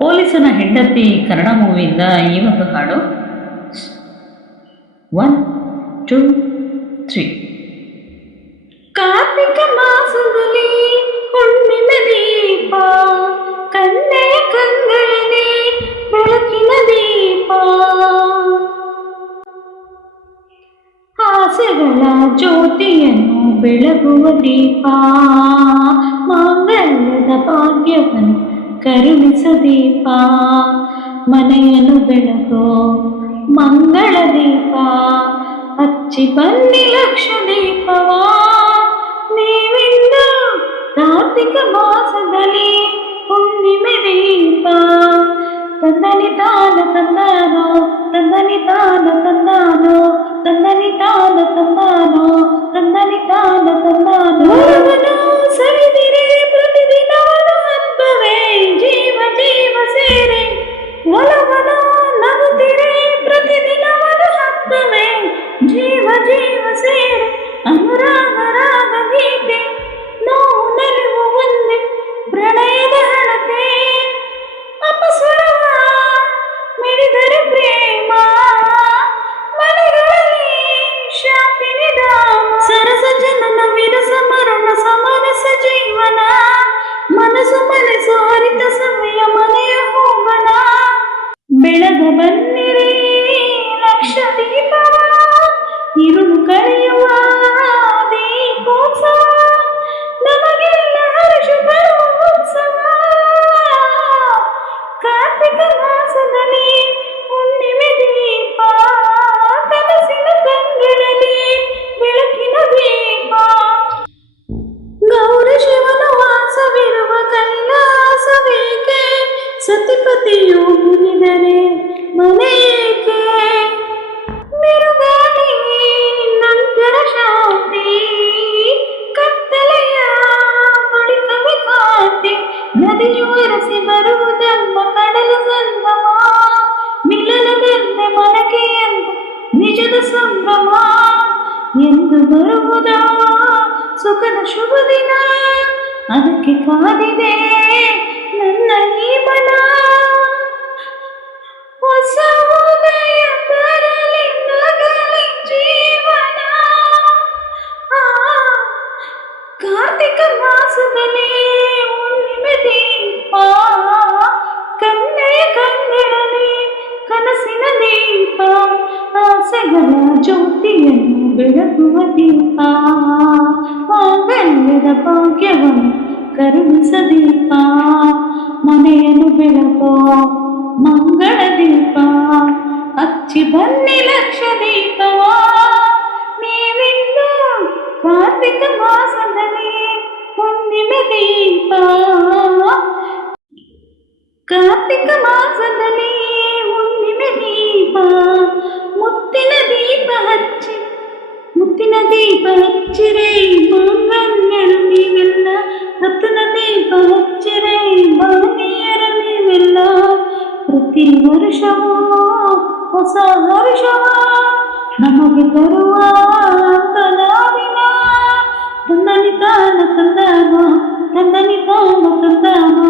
ಪೊಲೀಸನ ಹೆಂಡತಿ ಕನ್ನಡ ಮೂವಿಯಿಂದ ಈ ಒಂದು ಹಾಡು. ಒನ್ ಟೂ ತ್ರೀ ಕಾರ್ತಿಕ ಮಾಸದಲ್ಲಿ ಹುಣ್ಣಿಮೆ ದೀಪ, ಕನ್ನೆ ಕಂಗಳಲ್ಲಿ ಬೆಳಕಿನ ದೀಪ. ಆಸೆಗಳ ಜ್ಯೋತಿಯನ್ನು ಬೆಳಗುವ ದೀಪ, ಮಾಂಗಲ್ಯದ ಭಾಗ್ಯವನ್ನು ಕರುಣಿಸ ದೀಪ ಮನೆಯನ್ನು ಬೆಳಗೋ ಮಂಗಳ ದೀಪ ಹಚ್ಚಿ ಬನ್ನಿ ಲಕ್ಷ ದೀಪವಾ ನೀವಿಂದು ಕಾರ್ತಿಕ ಮಾಸದಲ್ಲಿ ಹುಣ್ಣಿಮೆ ದೀಪ ತಂದನಿ ತಾನ ತಂದಾನೋ ತಂದನಿ ತಾನ ಅದಕ್ಕೆ ಕಾದಿದೆ ನನ್ನ ಈ ಮನ ಹೊಸ ಉದಯ ಬರಲಿ ನಗಲಿ ಜೀವನ ಆ, ಕಾರ್ತಿಕ ಮಾಸದಲ್ಲಿ ಹುಣ್ಣಿಮೆ ದೀಪ ಕನ್ನೆಯ ಕಂಗಳಲ್ಲಿ ಕನಸಿನ ದೀಪ ಆಸೆಗಳ ಜ್ಯೋತಿಯನ್ನು ಬೆಳಗುವ ದೀಪ ಮಾಂಗಲ್ಯದ ಭಾಗ್ಯವನ್ನು ಕರುಣಿಸ ದೀಪ ಮನೆಯನ್ನು ಬೆಳಗೋ ಮಂಗಳ ದೀಪ ಹಚ್ಚಿ ಬನ್ನಿ ಲಕ್ಷ ದೀಪವಾ ನೀವಿಂದು ಕಾರ್ತಿಕ ಮಾಸದಲ್ಲಿ ಹುಣ್ಣಿಮೆ ದೀಪ ಕಾರ್ತಿಕ ಮಾಸದಲ್ಲಿ ಹುಣ್ಣಿಮೆ ದೀಪ ಮುತ್ತಿನ ದೀಪ ಹಚ್ಚಿ ಪ್ರತಿ ವರ್ಷವೋ ಹೊಸ ವರ್ಷವ ನಮಗೆ ತರುವ ಕಲಾವಿನ ತಂದನಿ ತಾನು ತಂದಾನೋ ತಂದನಿ ತಾನು ತಂದಾನೋ